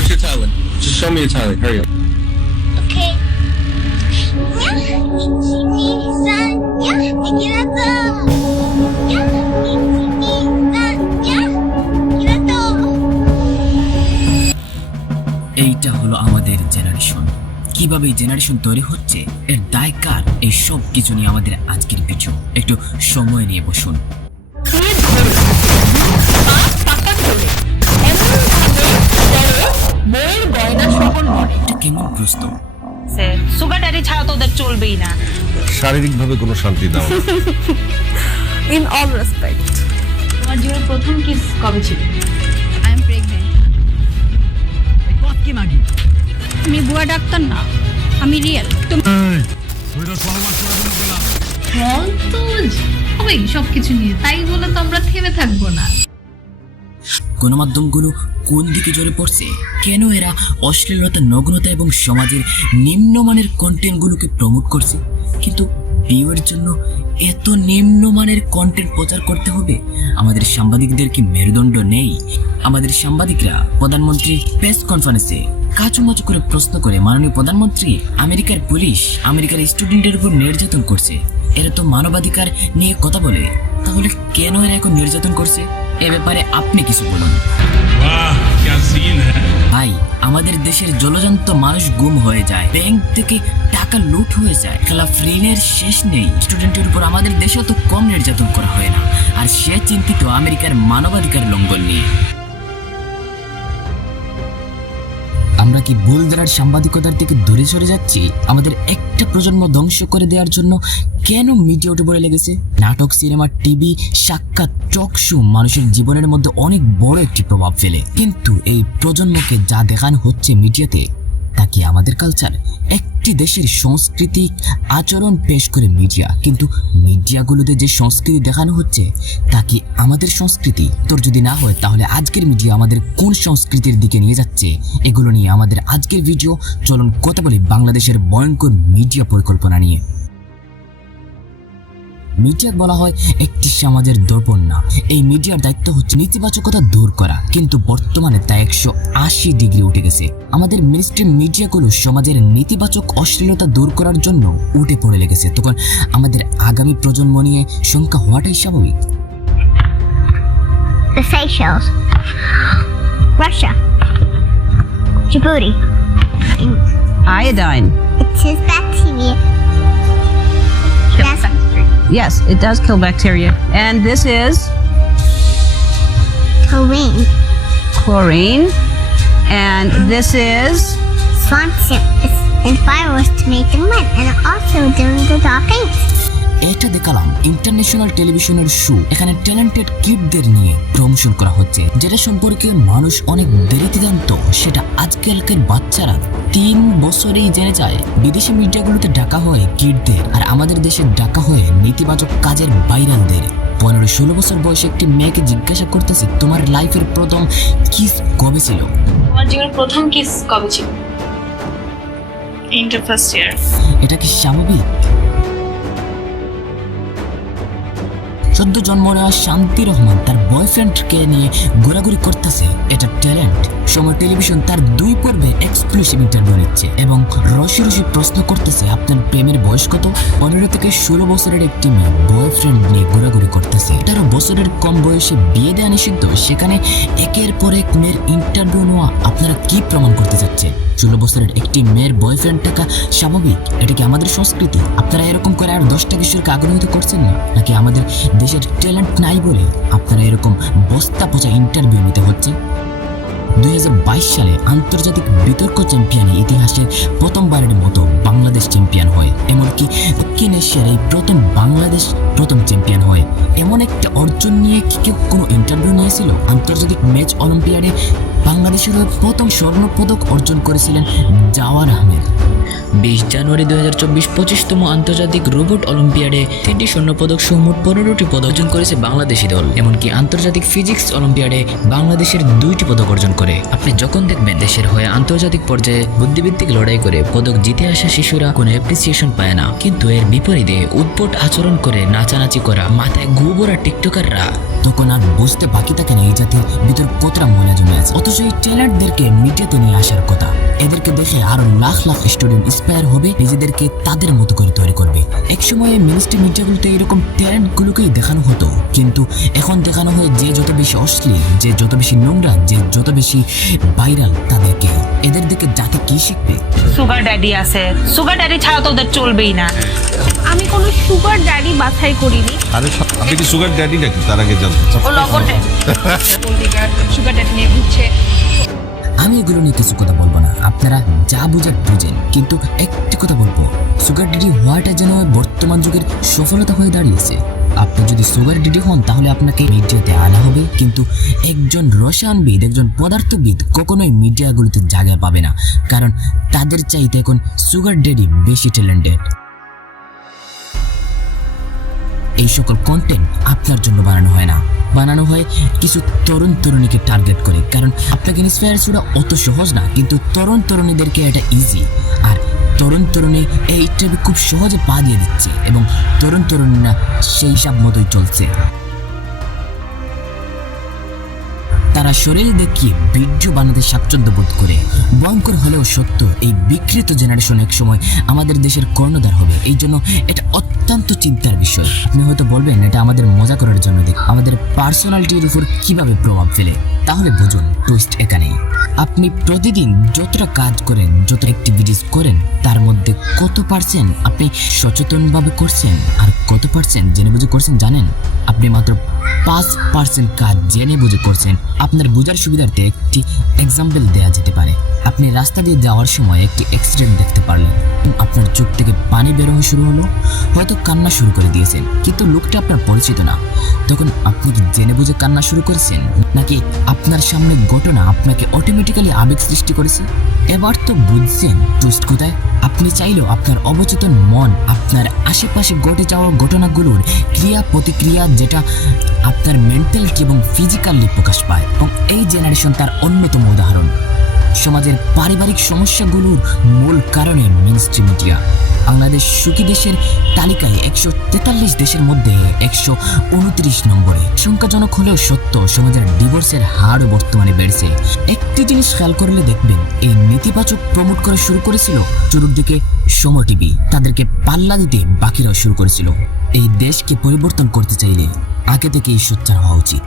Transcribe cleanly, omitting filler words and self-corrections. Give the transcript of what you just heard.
What's your talent? Just show me your talent. Hurry up. Okay. এইটা হলো আমাদের generation. কিভাবে এই জেনারেশন তৈরি হচ্ছে এর দায় কার, এই সব কিছু নিয়ে আমাদের আজকের ভিডিও। একটু সময় নিয়ে বসুন। এটা কেমন প্রশ্ন? সুগার ড্যাডি ছাড়া তো ওদের চলবেই না। শারীরিকভাবে কোনো শান্তি দাও না। In all respect. তোমার জীবনের প্রথম কিস কবে ছিল? I am pregnant. আমি বুয়া ডাক্তার না, আমি রিয়েল। হবে সবকিছু নিয়ে, তাই বলে তো আমরা থেমে থাকবো না। গণমাধ্যমগুলো কোন দিকে জ্বলে পড়ছে? কেন এরা অশ্লীলতা, নগ্নতা এবং সমাজের নিম্নমানের কন্টেন্টগুলোকে প্রমোট করছে? কিন্তু ভিউয়ের জন্য এত নিম্নমানের কন্টেন্ট প্রচার করতে হবে? আমাদের সাংবাদিকদের কি মেরুদণ্ড নেই? আমাদের সাংবাদিকরা প্রধানমন্ত্রী প্রেস কনফারেন্সে কাচুমাচু করে প্রশ্ন করে, মাননীয় প্রধানমন্ত্রী, আমেরিকার পুলিশ আমেরিকার স্টুডেন্টের উপর নির্যাতন করছে, এরা তো মানবাধিকার নিয়ে কথা বলে, তাহলে কেন এরা এখন নির্যাতন করছে? এ ব্যাপারে আপনি কিছু বলুন। ভাই, আমাদের দেশের জলজান্ত মানুষ গুম হয়ে যায়, ব্যাংক থেকে টাকা লুট হয়ে যায়, খেলাফ ঋণের শেষ নেই। স্টুডেন্টের উপর আমাদের দেশেও তো কম নির্যাতন করা হয় না, আর সে চিন্তিত আমেরিকার মানবাধিকার লঙ্ঘন নিয়ে। আমরা কি ভুলধারার সাংবাদিকতার থেকে দূরে সরে যাচ্ছি? আমাদের একটা প্রজন্ম ধ্বংস করে দেওয়ার জন্য কেন মিডিয়া উঠে পড়ে লেগেছে? নাটক, সিনেমা, টিভি, সাক্ষাৎ, টক শো মানুষের জীবনের মধ্যে অনেক বড় একটি প্রভাব ফেলে, কিন্তু এই প্রজন্মকে যা দেখানো হচ্ছে মিডিয়াতে তা কি আমাদের কালচার? একটি দেশের সাংস্কৃতিক আচরণ পেশ করে মিডিয়া, কিন্তু মিডিয়াগুলোতে যে সংস্কৃতি দেখানো হচ্ছে তা কি আমাদের সংস্কৃতি? তোর যদি না হয় তাহলে আজকের মিডিয়া আমাদের কোন সংস্কৃতির দিকে নিয়ে যাচ্ছে, এগুলো নিয়ে আমাদের আজকের ভিডিও। চলুন কথা বলি বাংলাদেশের ভয়ঙ্কর মিডিয়া পরিকল্পনা নিয়ে। মিডিয়া বলা হয় একটি সমাজের দর্পণ না। এই মিডিয়ার দায়িত্ব হচ্ছে নেতিবাচকতা দূর করা, কিন্তু বর্তমানে তা 180 ডিগ্রি উঠে গেছে। আমাদের মিনিস্ট্রি মিডিয়াগুলো সমাজের নেতিবাচক অশ্লীলতা দূর করার জন্য উঠে পড়ে লেগেছে। তখন আমাদের আগামী প্রজন্ম নিয়ে শঙ্কা হওয়াটাই স্বাভাবিক। The Seychelles, Russia, Djibouti. Iodine. It says bacteria. That's Yes, it does kill bacteria. And this is chlorine. chlorine. And this is Swanson and virus to make them wet, and also during the dark ages. এটা দেখালাম international টেলিভিশনের show. এখানে talented কিডদের নিয়ে promotion করা হচ্ছে, যেটা সম্পর্কে মানুষ অনেক দেরিতে জানতো, সেটা আজকালকার বাচ্চারা 3 বছরেই জেনে যায়। বিদেশি মিডিয়াগুলোতে ডাকা হয় কিডদের, আর আমাদের দেশে ডাকা হয় নেতিবাচক কাজের ভাইরালদের। 15-16 বছর বয়সে একটি মেয়েকে জিজ্ঞাসা করতেছে, তোমার লাইফের প্রথম কিস কবে ছিল? তোমার জীবনের প্রথম কিস কবে ছিল? Inter first year. এটা কি স্বাভাবিক? সদ্য জন্ম নেওয়া শান্তি রহমান তার বয়ফ্রেন্ডকে নিয়ে ঘোরাঘুরি করতেছে, এটা ট্যালেন্ট? সময় টেলিভিশন তার 2 পর্বে এক্সক্লুসিভ ইন্টারভিউ নিচ্ছে এবং রসি রসি প্রশ্ন করতেছে, আপনার প্রেমের বয়স কত? 15 থেকে 16 বছরের একটি মেয়ে বয়ফ্রেন্ড নিয়ে ঘোরাঘুরি করতেছে। 18 বছরের কম বয়সে বিয়ে দেওয়া নিষিদ্ধ, সেখানে একের পর এক মেয়ের ইন্টারভিউ নেওয়া। আপনারা কি প্রমাণ করতে চাচ্ছে? 16 বছরের একটি মেয়ের বয়ফ্রেন্ড থাকা স্বাভাবিক? এটা কি আমাদের সংস্কৃতি? আপনারা এরকম করে আর 10টা কিশোরকে আগ্রহিত করছেন না? নাকি আমাদের দেশের ট্যালেন্ট নাই বলে আপনারা এরকম বস্তা পচা ইন্টারভিউ নিতে হচ্ছে? 2022 সালে আন্তর্জাতিক বিতর্ক চ্যাম্পিয়নে ইতিহাসের প্রথমবারের মতো বাংলাদেশ চ্যাম্পিয়ন হয়। এমনকি দক্ষিণ এশিয়ার এই বাংলাদেশ প্রথম চ্যাম্পিয়ন হয়। এমন একটা অর্জন নিয়ে কি কেউ কোনো ইন্টারভিউ নিয়েছিল? আন্তর্জাতিক ম্যাচ অলিম্পিয়াডে বাংলাদেশের হয়ে প্রথম স্বর্ণপদক অর্জন করেছিলেন জাওয়ার আহমেদ। 20 জানুয়ারি 2024 25তম আন্তর্জাতিক রোবট অলিম্পিয়াডে 3টি স্বর্ণপদক সহ মোট 15টি পদক অর্জন করেছে বাংলাদেশি দল। এমনকি আন্তর্জাতিক ফিজিক্স অলিম্পিয়াডে বাংলাদেশের 2টি পদক অর্জন করে। আপনি যখন দেখবেন দেশের হয়ে আন্তর্জাতিক পর্যায়ে বুদ্ধিভিত্তিক লড়াই করে পদক জিতে আসা শিশুরা কোনো অ্যাপ্রিসিয়েশন পায় না, কিন্তু এর বিপরীতে উদ্ভট আচরণ করে নাচানাচি করা মাথায় গু ভরা টিকটকাররা তখন আর বুঝতে বাকি থাকে না এই জাতির ভিতর কতটা ময়লা জমে আছে। অথচ এই ট্যালেন্টদেরকে মিডিয়াতে নিয়ে আসার কথা। এদেরকে দেখে আরো লাখ লাখ স্টুডেন্ট ইন্সপায়ার হবে, নিজেদেরকে তাদের মতো করে তৈরি করবে। এক সময় মিনিস্ট্রি মিডিয়াগুলোতে এরকম ট্যালেন্টগুলোকেই দেখানো হতো, কিন্তু এখন দেখানো হয় যে যত বেশি অশ্লীল, যে যত বেশি নোংরা, যে যত বেশি ভাইরাল তাদেরকে। এদের দেখে জাতি কি শিখবে? সুগার ড্যাডি আছে, সুগার ড্যাডি ছাড়া তো ওদের চলবেই না। আমি কোনো সুগার ড্যাডি বাছাই করিনি। আরে আপনি কি সুগার ড্যাডি নাকি তার আগে জানতে? ও লবটে সুগার ড্যাডি নিয়ে ঘুরছে। আমি এগুলো নিয়ে কিছু কথা বলবো না, আপনারা যা বুঝেন বুঝেন। কিন্তু একটি কথা বলবো, সুগার ড্যাডি হওয়াটা যেন বর্তমান যুগের সফলতা হয়ে দাঁড়িয়েছে। আপনি যদি সুগার ড্যাডি হন তাহলে আপনাকে মিডিয়াতে আনা হবে, কিন্তু একজন রসায়নবিদ, একজন পদার্থবিদ কখনোই মিডিয়াগুলোতে জায়গা পাবে না, কারণ তাদের চাইতে এখন সুগার ড্যাডি বেশি ট্যালেন্টেড। এই সকল কন্টেন্ট আপনার জন্য বানানো হয় না, বানানো হয় কিছু তরুণ তরুণীকে টার্গেট করে, কারণ আপনাকে ইন্সপায়ার করা অত সহজ না, কিন্তু তরুণ তরুণীদেরকে এটা ইজি। আর তরুণ তরুণী এই ট্রেবে খুব সহজে পা দিয়ে দিচ্ছে এবং তরুণ তরুণীরা সেই হিসাব মতোই চলছে। তারা শরীর দেখিয়ে ভিডিও বানাতে স্বাচ্ছন্দ্য বোধ করে। ভয়ঙ্কর হলেও সত্য, এই বিকৃত জেনারেশন এক সময় আমাদের দেশের কর্ণধার হবে। এই জন্য এটা অত্যন্ত চিন্তার বিষয়। আপনি হয়তো বলবেন এটা আমাদের মজা করার জন্য দেখ, আমাদের পার্সোনালিটির উপর কিভাবে প্রভাব ফেলে। তাহলে বুঝুন টুইস্ট এখানেই। আপনি প্রতিদিন যতটা কাজ করেন, যত অ্যাক্টিভিটিস করেন, তার মধ্যে কত পার্সেন্ট আপনি সচেতনভাবে করছেন আর কত পার্সেন্ট জেনে বুঝে করছেন জানেন? আপনি মাত্র 5% কাজ জেনে বুঝে করছেন। আপনার বোঝার সুবিধার্থে একটি এক্সাম্পল দেওয়া যেতে পারে। আপনি রাস্তা দিয়ে যাওয়ার সময় একটি অ্যাক্সিডেন্ট দেখতে পারলেন, আপনার চোখ থেকে পানি বের হওয়া শুরু হলো, হয়তো কান্না শুরু করে দিয়েছেন, কিন্তু লোকটা আপনার পরিচিত না। তখন আপনি কি জেনে বুঝে কান্না শুরু করেছেন, নাকি আপনার সামনে ঘটনা আপনাকে অটোমেটিক্যালি আবেগ সৃষ্টি করেছে? এবার তো বুঝছেন টুইস্ট কোথায়। আপনি চাইলেও আপনার অবচেতন মন আপনার আশেপাশে ঘটে যাওয়া ঘটনাগুলোর ক্রিয়া প্রতিক্রিয়া, যেটা আপনার মেন্টালিটি এবং ফিজিক্যালি প্রকাশ পায়, এবং এই জেনারেশন তার অন্যতম উদাহরণ। সমাজের পারিবারিক সমস্যাগুলোর মূল কারণে মেইনস্ট্রিম মিডিয়া। বাংলাদেশ সুখী দেশের তালিকায় 143 দেশের মধ্যে 129 নম্বরে। সংখ্যাজনক হলেও সত্য, সমাজের ডিভোর্সের হারও বর্তমানে বেড়েছে। একটি জিনিস খেয়াল করলে দেখবেন, এই নেতিবাচক প্রমোট করা শুরু করেছিল শুরুর দিকে সময় টিভি, তাদেরকে পাল্লা দিতে বাকিরাও শুরু করেছিল। এই দেশকে পরিবর্তন করতে চাইলে আগে থেকেই সোচ্চার হওয়া উচিত।